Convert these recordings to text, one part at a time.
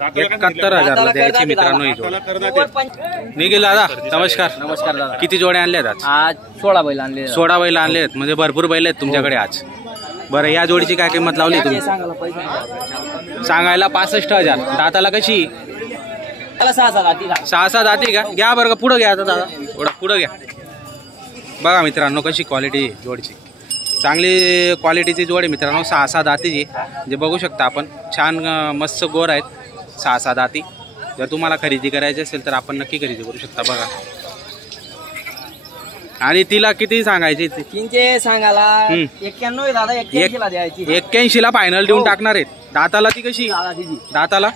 71,000 द्यायची मित्रांनो ही जोड. निखिल दादा नमस्कार. नमस्कार दादा. किती जोड्या आणल्यात आज? आज 16 बैल आणले. 16 बैल आणलेत म्हणजे भरपूर बैल आहेत तुमच्याकडे आज. बरं या जोडीची काय किंमत लावली तुम्ही? सांगायला 65,000. दाताला कशी? 6 दाती का? घ्या बरं का पुढं घ्या आता दादा थोडा पुढं घ्या. बघा मित्रांनो कशी क्वालिटी जोडची, चांगली क्वालिटीची जोड आहे मित्रांनो. 6 दातीची जे बघू शकता आपण. छान मस्त गोर आहेत 6 दाती. जर तुम्हाला खरेदी करायची असेल तर आपण नक्की खरेदी करू शकता. बघा आणि तिला किती सांगायची? तीनचे सांगायला 91 दादा. 81 ला द्यायची. 81 ला फायनल देऊन टाकणार आहेत. दाताला ती कशी? दाताला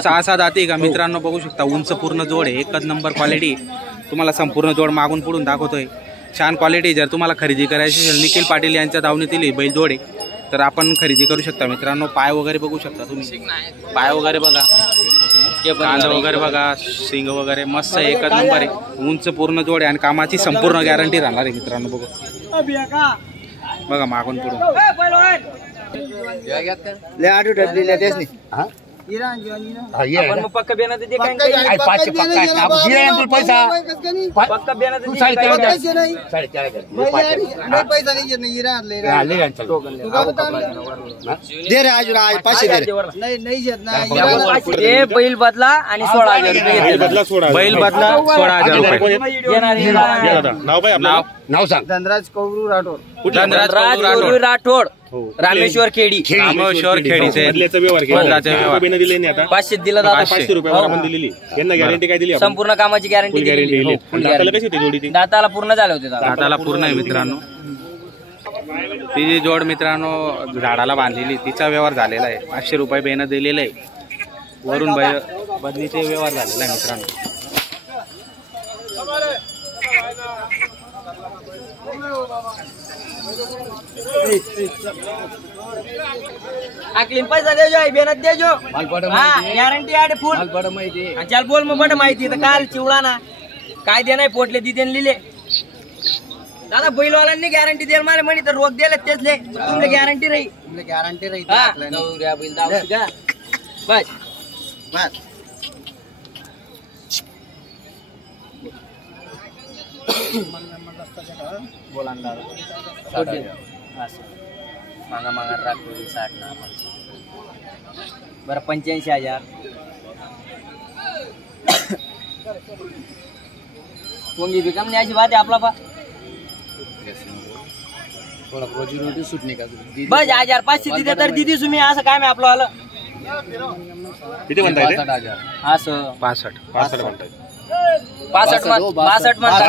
6 दाती का मित्रांनो बघू शकता. उंच पूर्ण जोड आहे, एकच नंबर क्वालिटी. तुम्हाला संपूर्ण जोड मागून पुढून दाखवतोय. छान क्वालिटी. जर तुम्हाला खरेदी करायची असेल निखिल पाटील यांच्या दावणीतील बैल जोड आहे तर आपण खरेदी करू शकता मित्रांनो. पाय वगैरे बघू शकता तुम्ही. पाय वगैरे बघा, कांदा वगैरे बघा, शिंग वगैरे मस्त आहे, एकच नंबर आहे. उंच पूर्ण जोड आहे आणि कामाची संपूर्ण गॅरंटी राहणार आहे मित्रांनो. बघा मागून पुढून. आपण मग पक्का बेना दे काय बैल बदला आणि 16,000 बैल बदला 16,000 नाव सांग. धनराज कौरू राठोड. राठोड रामेश्वर खेडी. रामेश्वर खेडीचे 500 दिला दादा. 500 रुपये दिलेली. यांना गॅरंटी काय दिली? संपूर्ण कामाची गॅरंटी दिली. दाताला पूर्ण झाले होते. दाताला पूर्ण आहे मित्रांनो. ती जोड मित्रांनो झाडाला बांधलेली, तिचा व्यवहार झालेला आहे. 500 रुपये बेन दिलेलं आहे. वरून बदलीचे व्यवहार झालेला आहे मित्रांनो. आकलीन पैसा देजो बेनत देजो. गॅरंटी आहे फुल. चल बोल मग बट माहिती तर काल चिवळा ना काय दे नाही पोटले दी देन लिहिले दादा. बैलवाल्यांनी गॅरंटी द्यायला मला म्हणे तर रोग दिले तेच तुमले गॅरंटी राही. गॅरंटी राही बस बस. बोला मागा मागा राखो 60 ना. बरं 85,000. कोंगी भी कम अशी बात आहे आपला पा. थोडा रोजी रोटी सुटणे का बस 1,500 दिले तर दिदी तुम्ही. असं काय मी आपलं आलं किती म्हणताय? असं 65 म्हणतात. 65 म्हणतात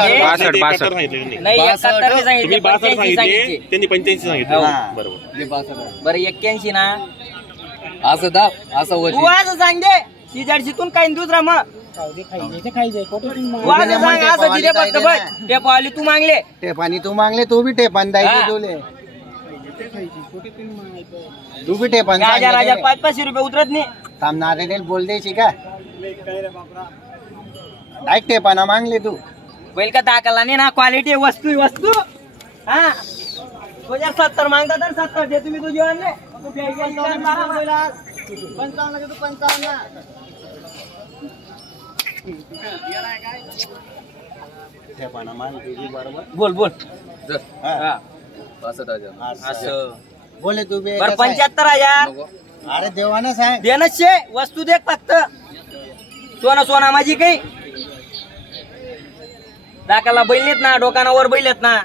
नाही. 71 सांगितले, 85 सांगितले. त्यांनी 85 सांगितलं. बरोबर. बरं 81 ना. असं दा असं तू असं सांग दे. सीजर शिकून काही दुसरा मग टेपाली तू मागले. टेपानी तू मागले. तू भी टेपान द्यायचे तुले. तू भी टेपान 1,000 500 रुपये उतरत नाही. थांबणारे बोल द्यायची का? डायरेक्ट टेपाना मागले तू. बैल का दाखला नाही ना. क्वालिटी वस्तू हा. 70 मागता तर 70 दे तुम्ही. तुझे आणले 55 तू 55. टेपाना मागले बरोबर. बोल बोल. 65,000 असं बोले तू बी. 75,000. अरे देवाना सांग. देणच शे. वस्तू देख फक्त. सोना माझी काही दाखला बैलेत ना. डोकानावर बैलेत ना.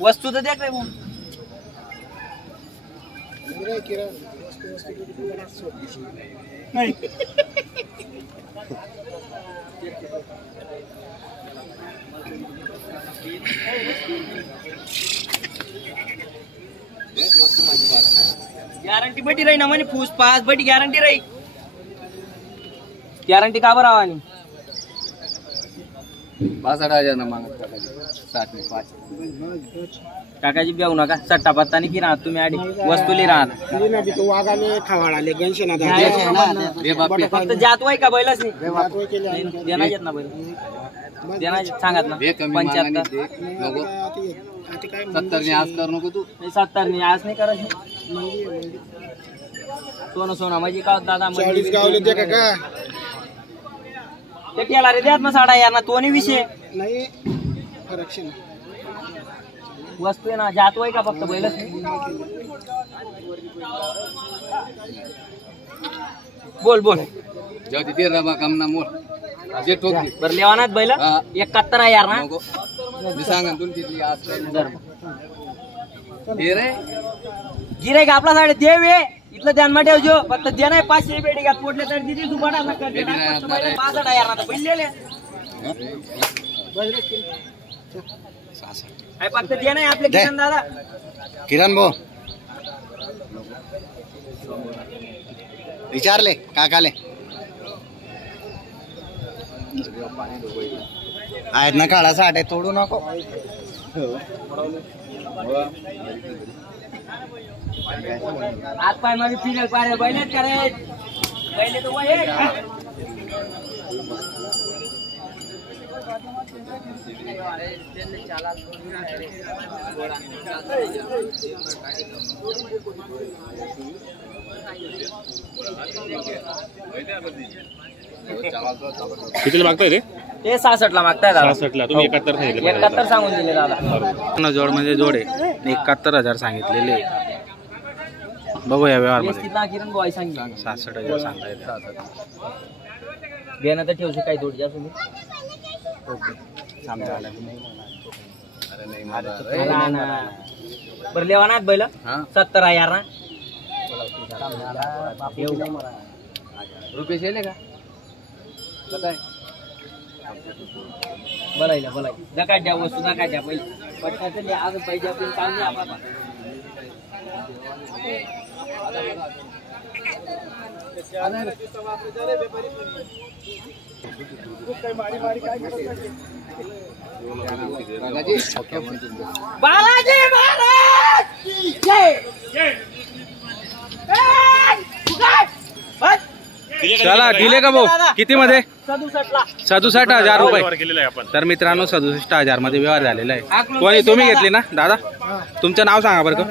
वस्तू तर देख रे. गॅरंटी बटी राही ना म्हणे. फूस पास बटी गॅरंटी राही. गॅरंटी का बरं आणि 62,000 ना मागत 60 काकाजी बेऊ नका. सट्टा पत्ता नाही की राहत तुम्ही. आधी वस्तूली राहत फक्त जात वय का बैलच नाही. देणार येत ना बैल. देणार सांगत ना. 75 70 आज करू नको तू. 70 आज नाही करायचं. सोनं सोनं म्हणजे का दादा 40 गावले ते का ते केला रे द्यात मग साडा यार ना तो नाही विषय नाही फरक वस्तू आहे ना जातो आहे का फक्त बैलच नाही बोल बोल जाऊ दे ते रबा काम ना मोल जे ठोक दे. बरं लेवानात बैल हा. 71 आहे यार ना नको. मी सांगा तुला तिथली आज काय जर दे रे गिरे का आपला साडे देव आहे इथलं ध्यान मा ठेवजो फक्त दे नाही 500 पेटी घात पोटले तर दिदी दुपाटा ना कर 65 आहे यार ना बैल ले आहे फक्त दे नाही आपले किरण दादा किरण भाऊ विचारले काकाले आहेत ना काळा साठे तोडू नको आज पाय मध्ये फिरेल पाय बैलेच करे बैले तो वय कितीला मागताय रे ते 66 ला मागताय दादा 66 ला तुम्ही 71 सांगितले 71 सांगून दिले दादा जोड म्हणजे जोड आहे 71,000 सांगितलेले बघूया व्यवहार मध्ये कितना किरण बॉय सांगितलं 66,000 सांगता येते घेणं तर ठेवशी काही थोडी जास्त मी बरं लेवानात बैल 70 आहे यार ना रुपये शेले का काय बोलायला नका द्या वस्तू नका द्या पहिले पटकाचं द्या आज पाहिजे आपण काम नाही आपला बालाजी महाराज जय चला दिले का भाऊ किती मध्ये 67 ला 67,000 रुपये तर मित्रांनो 67,000 मध्ये व्यवहार झालेला आहे कोणी तुम्ही घेतली ना दादा तुमचं नाव सांगा बरं का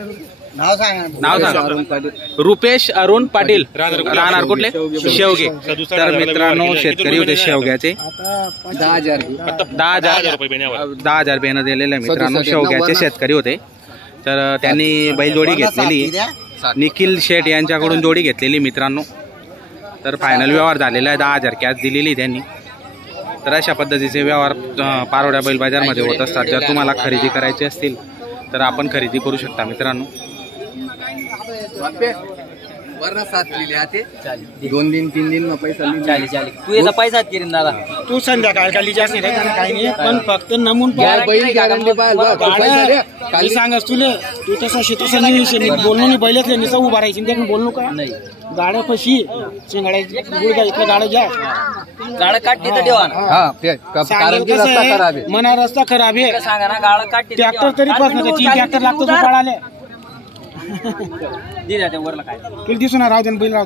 नाव सांगा नाव सांगा रुपेश अरुण पाटील राहणार कुठले शेवगे तर मित्रांनो शेतकरी होते शेवग्याचे 10,000 बेनं दिलेले आहे मित्रांनो शेवग्याचे शेतकरी होते तर त्यांनी बैल जोडी घेतलेली निखिल शेठ यांच्याकडून जोडी घेतलेली मित्रांनो तर फायनल व्यवहार झालेला आहे 10,000 कॅश दिलेली त्यांनी तर अशा पद्धतीचे व्यवहार पारोड्या बैल बाजारमध्ये होत असतात जर तुम्हाला खरेदी करायची असतील तर आपण खरेदी करू शकता मित्रांनो वरना 7 लिहिले आते 2 दिन 3 दिन में पैसा चालेल तू याचा पैसा किरण दादा तू संध्याकाळ खाली जास्त काही नाही पण फक्त नमून काली सांगस तुले तू तसा तसं नाही बोलणं नाही बैलातले निसा उभा राहायची त्याकडून बोलणं का नाही गाड्या पशी शिंगाड्या गुडगा इथल्या गाड्या घ्या गाळ काटली तर देवा ना हां ते कारण की रस्ता खराब आहे मना रस्ता खराब आहे सांगा ना गाळ काटली ट्रॅक्टर तरी पास नाही 3 ट्रॅक्टर लागतो तो पळाले दिल्या त्या वरला काय तुला दिसून राहू दे बैल राहू दे